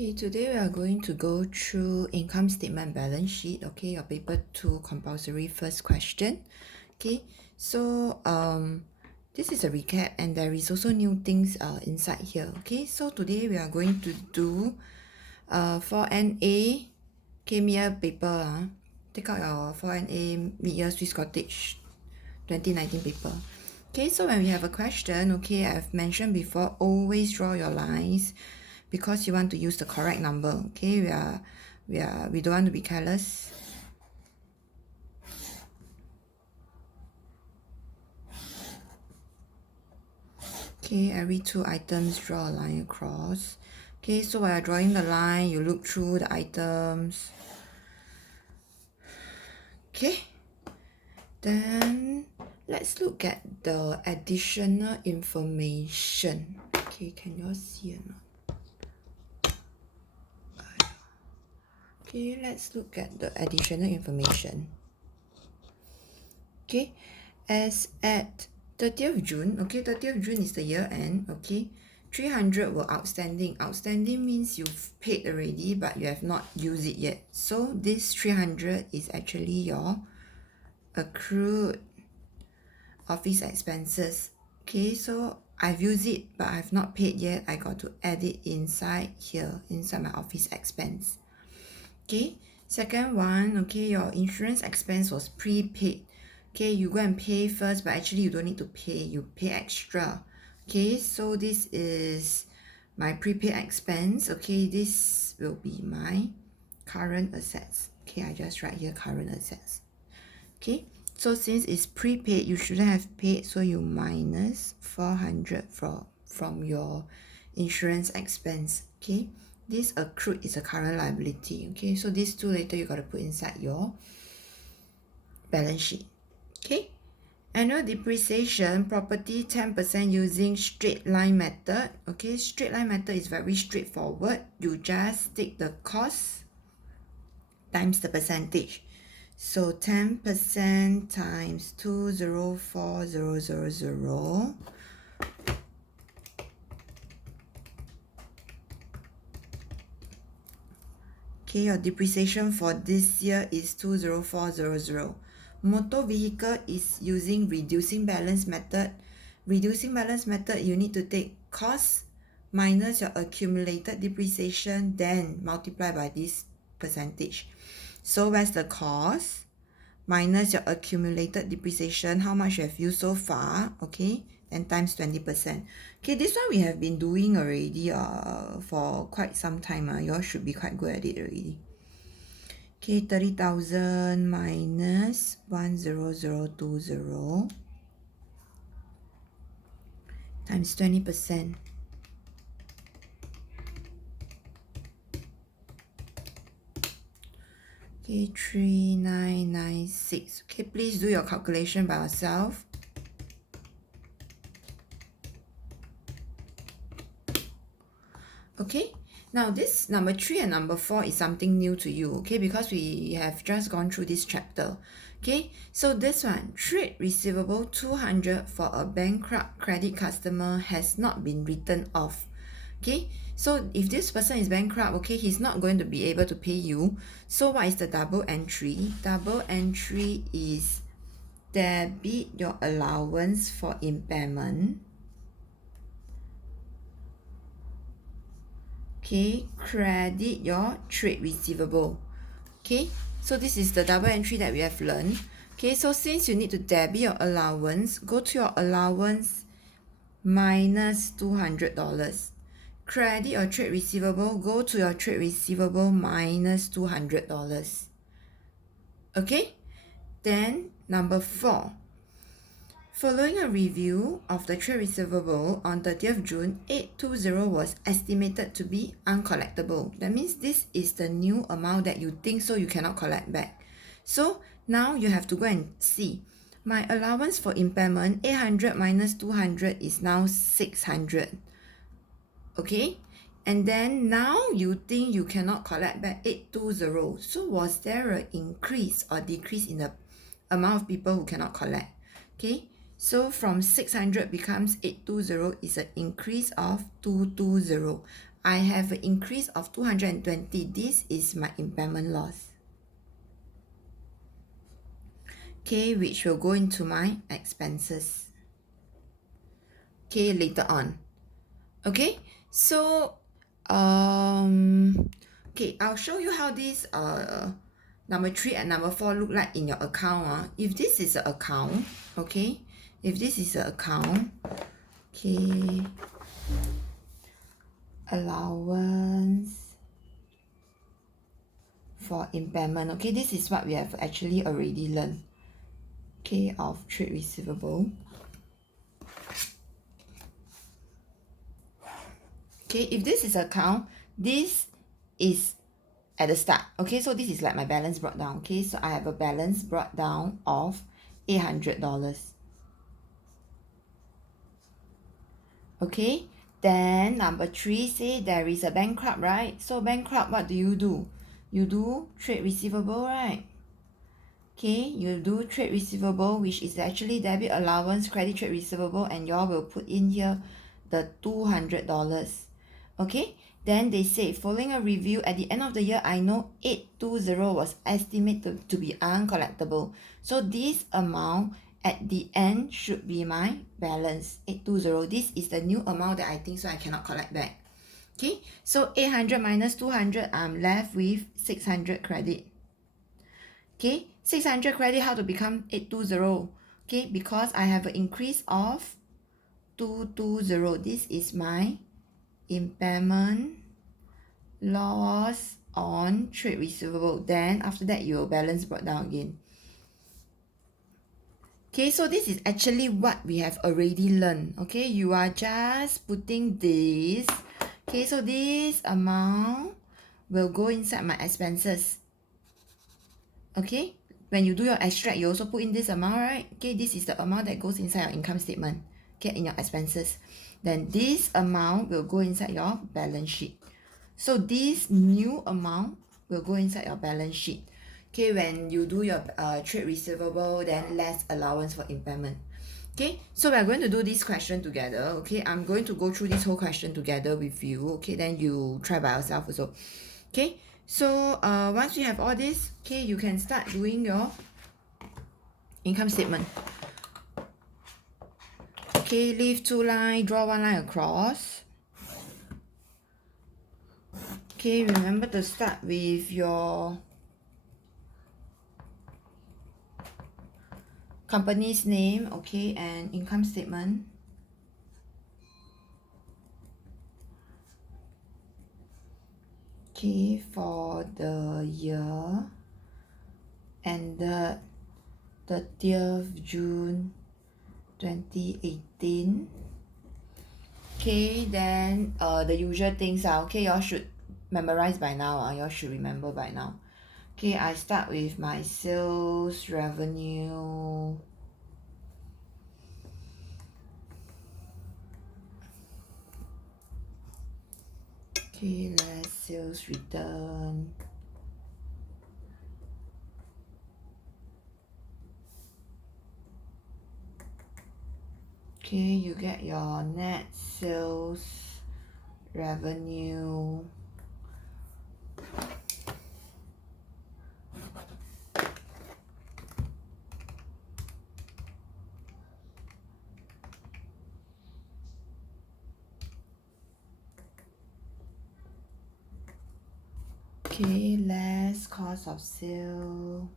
Okay, today we are going to go through income statement balance sheet. Okay, your paper 2 compulsory first question. Okay, so this is a recap and there is also new things inside here. Okay, so today we are going to do for NA mid-year paper. Take out your 4NA mid-year Swiss Cottage 2019 paper. Okay, so when we have a question, okay, I've mentioned before, always draw your lines because you want to use the correct number. Okay, we don't want to be careless. Okay, every 2 items draw a line across. Okay, so while you're drawing the line, you look through the items. Okay, then let's look at the additional information. Okay, can you all see or not? Okay, let's look at the additional information. Okay, as at 30th June, okay, 30th June is the year end, okay, 300 were outstanding. Outstanding means you've paid already, but you have not used it yet. So this 300 is actually your accrued office expenses. Okay, so I've used it, but I've not paid yet. I got to add it inside here, inside my office expense. Okay, second one, okay, your insurance expense was prepaid. Okay, you go and pay first, but actually you don't need to pay, you pay extra. Okay, so this is my prepaid expense. Okay, this will be my current assets. Okay, I just write here current assets. Okay, so since it's prepaid, you shouldn't have paid, so you minus 400 from your insurance expense. Okay, this accrued is a current liability. Okay, so these two later you got to put inside your balance sheet. Okay, annual depreciation, property 10% using straight line method. Okay, straight line method is very straightforward. You just take the cost times the percentage. So 10% times 204,000. Okay, your depreciation for this year is 204,000. Motor vehicle is using reducing balance method. Reducing balance method, you need to take cost minus your accumulated depreciation, then multiply by this percentage. So where's the cost minus your accumulated depreciation, how much you have used so far, okay, and times 20%. Okay, this one we have been doing already for quite some time. You all should be quite good at it already. Okay, 30,000 minus 10020 times 20%. Okay, 3996. Okay, please do your calculation by yourself. Okay, now this number 3 and number 4 is something new to you, okay, because we have just gone through this chapter. Okay, so this one, trade receivable 200 for a bankrupt credit customer has not been written off. Okay, so if this person is bankrupt, okay, he's not going to be able to pay you. So what is the double entry? Double entry is debit your allowance for impairment. Okay, credit your trade receivable. Okay, so this is the double entry that we have learned. Okay, so since you need to debit your allowance, go to your allowance minus $200. Credit your trade receivable, go to your trade receivable minus $200. Okay, then number 4. Following a review of the trade receivable on 30th June, 820 was estimated to be uncollectible. That means this is the new amount that you think so you cannot collect back. So now you have to go and see. My allowance for impairment, 800 minus 200 is now 600. Okay? And then now you think you cannot collect back 820. So was there an increase or decrease in the amount of people who cannot collect? Okay? So from 600 becomes 820 is an increase of 220. I have an increase of 220. This is my impairment loss. Okay, which will go into my expenses. Okay, later on. Okay, so okay, I'll show you how this number 3 and number 4 look like in your account. If this is an account, okay, if this is an account, okay, allowance for impairment, okay, this is what we have actually already learned, okay, of trade receivable. Okay, if this is account, this is at the start. Okay, so this is like my balance brought down. Okay, so I have a balance brought down of $800. Okay, then number 3 say there is a bankrupt, right? So bankrupt, what do? You do trade receivable, right? Okay, you do trade receivable, which is actually debit allowance, credit trade receivable, and y'all will put in here the $200. Okay, then they say following a review at the end of the year, I know 820 was estimated to be uncollectible. So this amount at the end should be my balance, 820. This is the new amount that I think, so I cannot collect back. Okay, so 800 minus 200, I'm left with 600 credit. Okay, 600 credit, how to become 820? Okay, because I have an increase of 220. This is my impairment loss on trade receivable. Then after that, your balance brought down again. Okay, so this is actually what we have already learned. Okay, you are just putting this. Okay, so this amount will go inside my expenses. Okay, when you do your extract, you also put in this amount, right? Okay, this is the amount that goes inside your income statement. Okay, in your expenses. Then this amount will go inside your balance sheet. So this new amount will go inside your balance sheet. Okay, when you do your trade receivable, then less allowance for impairment. Okay, so we're going to do this question together. Okay, I'm going to go through this whole question together with you. Okay, then you try by yourself also. Okay, so once you have all this, okay, you can start doing your income statement. Okay, leave 2 lines, draw 1 line across. Okay, remember to start with your company's name, okay, and income statement. Okay, for the year ended 30th June 2018. Okay, then the usual things are, okay, y'all should memorize by now, y'all should remember by now. Okay, I start with my sales revenue. Okay, less sales return. Okay, you get your net sales revenue. Okay, less cost of sale.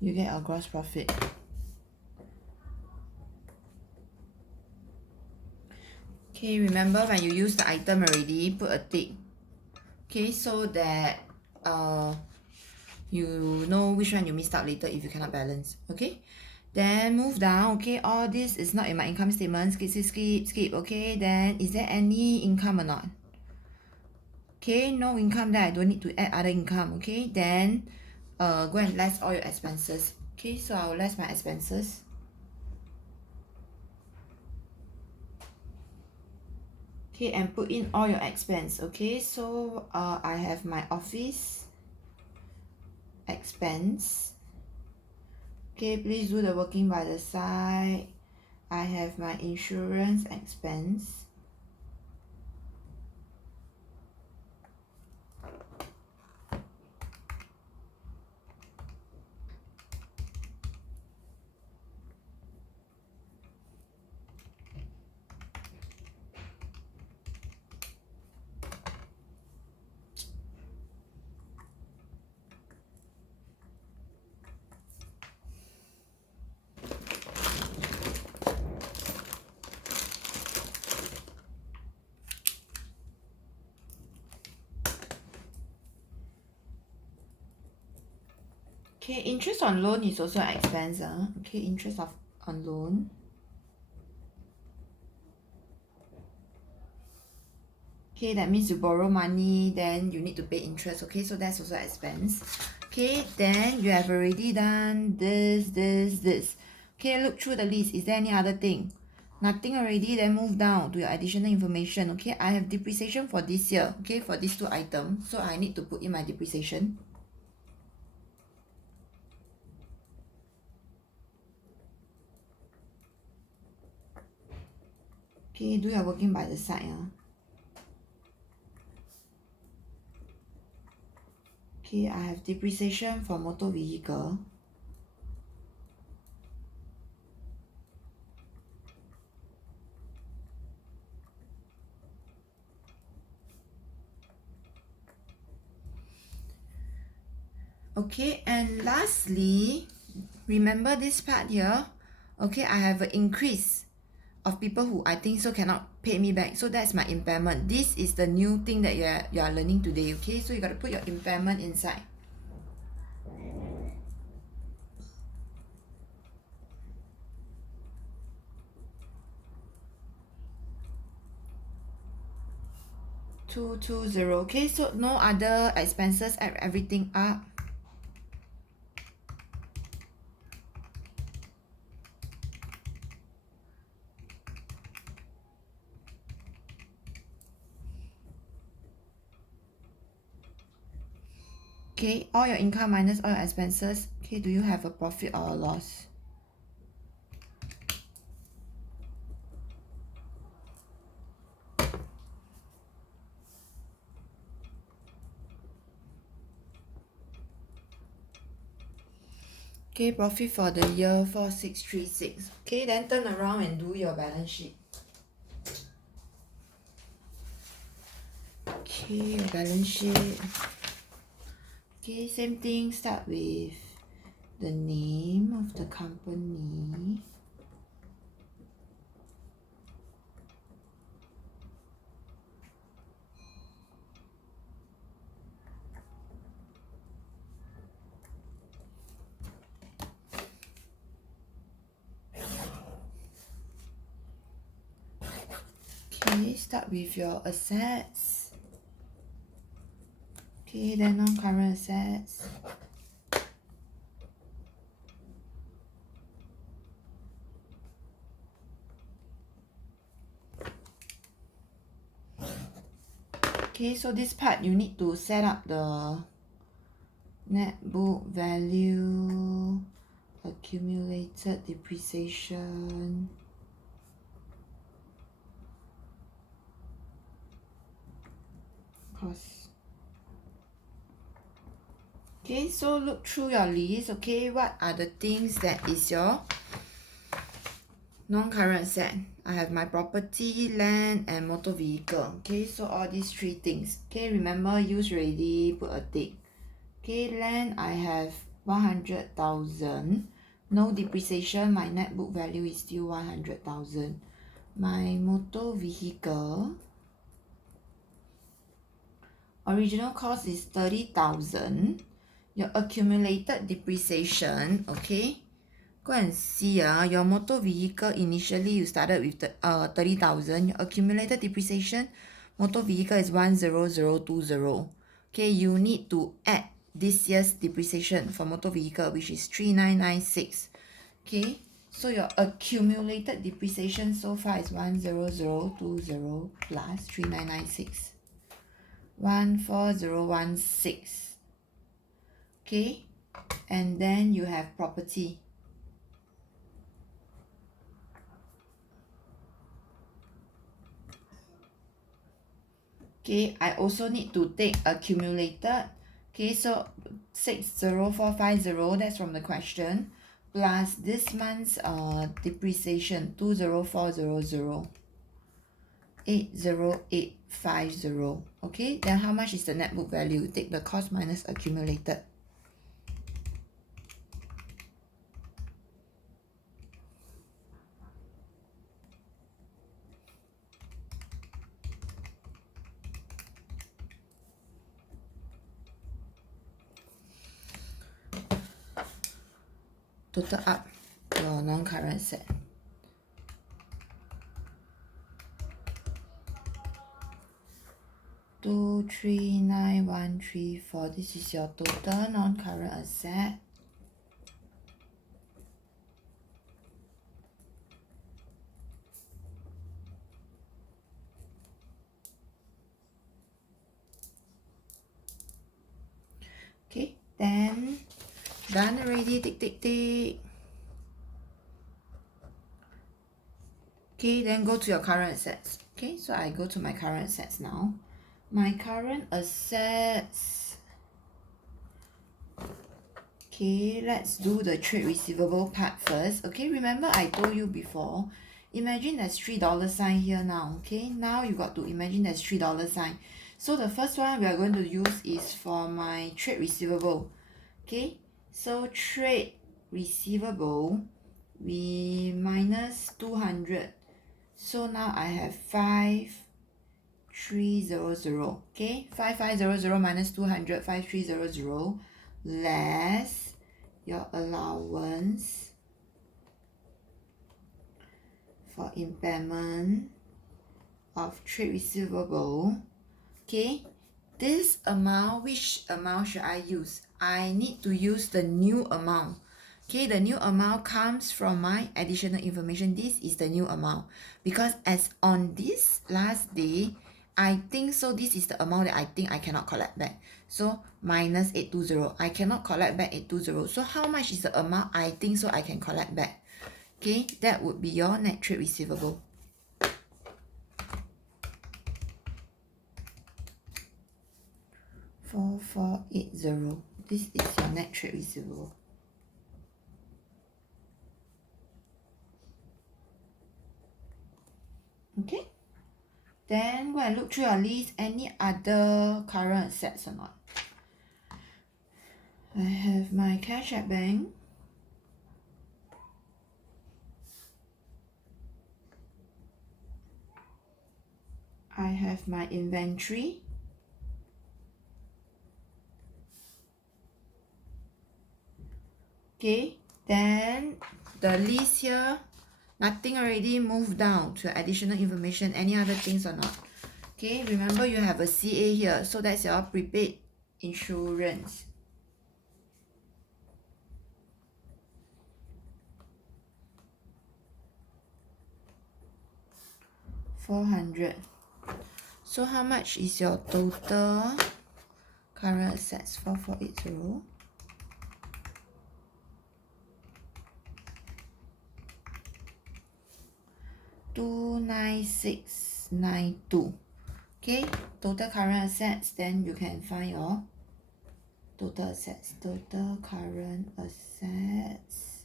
You get a gross profit. Okay, remember when you use the item already, put a tick. Okay, so that you know which one you missed out later if you cannot balance. Okay, then move down. Okay, all this is not in my income statement. Skip. Okay, then is there any income or not? Okay, no income, then I don't need to add other income. Okay, then go and less all your expenses. Okay, so I'll less my expenses. Okay, and put in all your expense. Okay, so I have my office expense. Okay, please do the working by the side. I have my insurance expense. Okay, interest on loan is also an expense. Okay, interest on loan. Okay, that means you borrow money, then you need to pay interest. Okay, so that's also expense. Okay, then you have already done this. Okay, look through the list. Is there any other thing? Nothing already, then move down to your additional information. Okay, I have depreciation for this year. Okay, for these two items. So I need to put in my depreciation. Okay, do your working by the side. Okay, I have depreciation for motor vehicle. Okay, and lastly, remember this part here. Okay, I have an increase of people who I think so cannot pay me back. So that's my impairment. This is the new thing that you are learning today. Okay, so you got to put your impairment inside. Two two zero. Okay, so no other expenses. Add everything up. Okay, all your income minus all your expenses. Okay, do you have a profit or a loss? Okay, profit for the year 4636. Okay, then turn around and do your balance sheet. Okay, your balance sheet. Okay, same thing. Start with the name of the company. Okay, start with your assets. Okay, then non-current assets. Okay, so this part you need to set up the net book value, accumulated depreciation. Cost. Okay, so look through your list. Okay, what are the things that is your non-current asset? I have my property, land, and motor vehicle. Okay, so all these three things. Okay, remember, use already, put a tick. Okay, land, I have 100,000. No depreciation, my net book value is still 100,000. My motor vehicle, original cost is 30,000. Your accumulated depreciation, okay, go and see your motor vehicle initially you started with 30,000. Your accumulated depreciation motor vehicle is 10020. Okay, you need to add this year's depreciation for motor vehicle, which is 3996. Okay, So your accumulated depreciation so far is 10020 plus 3996. 14016. Okay, and then you have property. Okay, I also need to take accumulated. Okay, so 60450, that's from the question, plus this month's depreciation 20400, 80850. Okay, then how much is the net book value? Take the cost minus accumulated. Total up your non-current asset. Two, three, nine, 134. This is your total non-current asset. Okay, then done already. Tick, tick, tick. Okay, then go to your current assets. Okay, so I go to my current assets now. My current assets. Okay, let's do the trade receivable part first. Okay, remember I told you before, imagine there's $3 sign here now. Okay, now you got to imagine there's $3 sign. So the first one we are going to use is for my trade receivable. Okay, so trade receivable, we minus 200. So now I have 5300. Okay, 5500 minus 200, 5300 less your allowance for impairment of trade receivable. Okay, this amount, which amount should I use? I need to use the new amount. Okay, the new amount comes from my additional information. This is the new amount because as on this last day, I think so this is the amount that I think I cannot collect back. So minus 820. I cannot collect back 820. So how much is the amount I think so I can collect back? Okay, that would be your net trade receivable. 4480. This is your net trade receivable. Okay, then go and look through your list. Any other current assets or not? I have my cash at bank. I have my inventory. Okay, then the list here, nothing already, moved down to additional information. Any other things or not? Okay, remember you have a CA here, so that's your prepaid insurance. 400. So how much is your total current assets? 4480. 29692. Okay, total current assets, then you can find your total assets. Total current assets.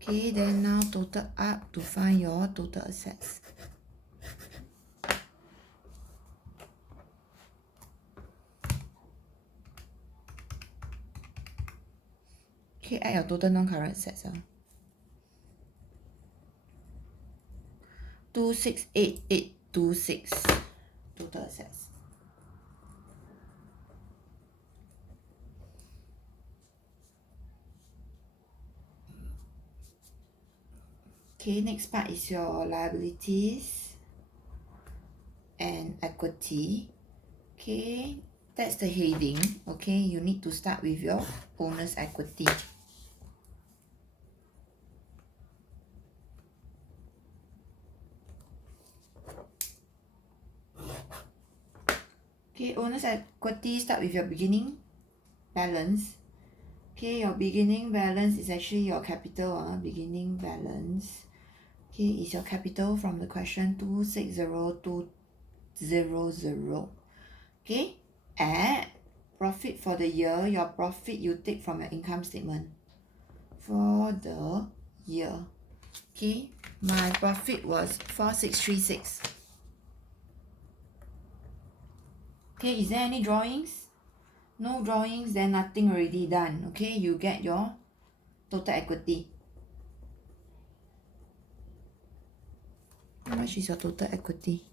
Okay, then now total up to find your total assets. Okay, add your total non-current assets. 268826 total assets. Okay, next part is your liabilities and equity. Okay, that's the heading. Okay, you need to start with your owner's equity. Okay, owner's equity start with your beginning balance. Okay, your beginning balance is actually your capital. Beginning balance. Okay, is your capital from the question 260200. Okay, add profit for the year. Your profit you take from your income statement for the year. Okay, my profit was 4636. Okay, is there any drawings? No drawings, then nothing already done. Okay, you get your total equity. How much is your total equity?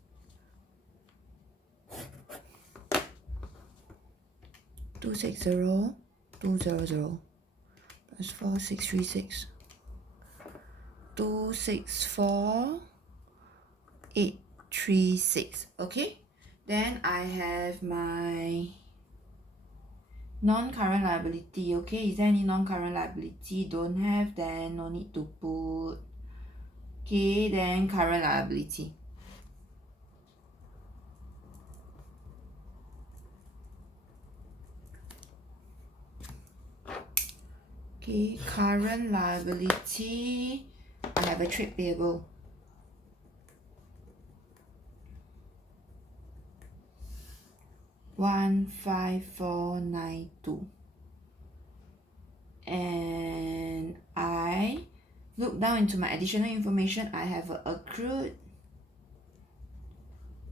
260200 plus 4636. 264836. Okay, then I have my non-current liability. Okay, is there any non-current liability? Don't have, then no need to put. Okay, then current liability. Okay, current liability, I have a trade payable. $15492. And I look down into my additional information. I have a accrued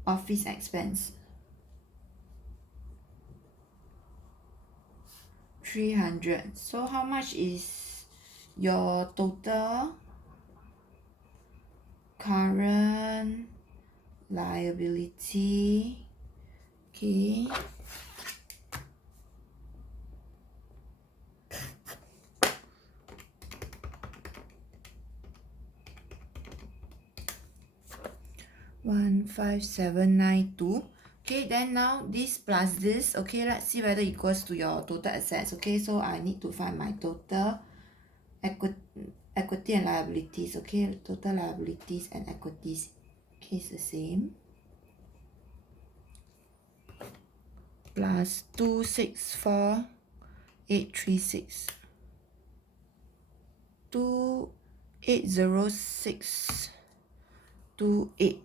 office expense. 300. So how much is your total current liability? Okay. $15792. Okay, then now this plus this. Okay, let's see whether it equals to your total assets. Okay, so I need to find my total equity and liabilities. Okay, total liabilities and equities. Okay, it's the same. Plus 264836. 280628.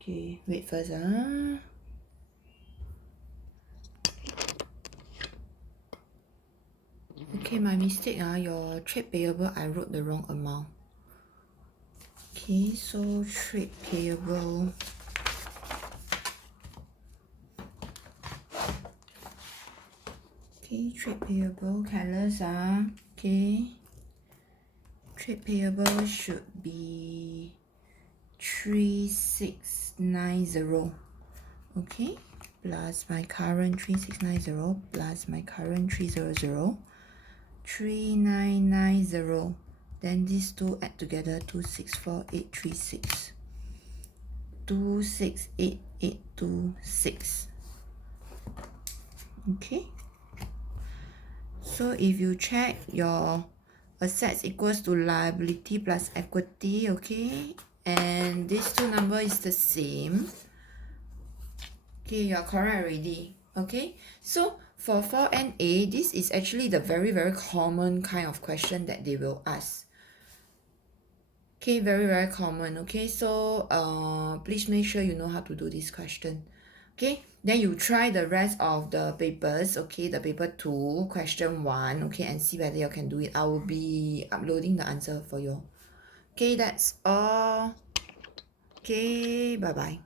Okay, wait first. Okay, my mistake. Your trade payable, I wrote the wrong amount. Okay, so trade payable. Okay, trade payable, careless. Okay, trade payable should be 3690. Okay, plus my current 3690 plus my current 300, 3990. Then these two add together, 264836. 268826. Okay, so if you check your assets equals to liability plus equity, okay, and these two number is the same, okay, you're correct already. Okay, so for 4NA, this is actually the very common kind of question that they will ask. Okay, very common. Okay, so please make sure you know how to do this question. Okay, then you try the rest of the papers. Okay, the paper 2 question 1. Okay, and see whether you can do it. I will be uploading the answer for you. Okay, that's all. Okay, bye bye.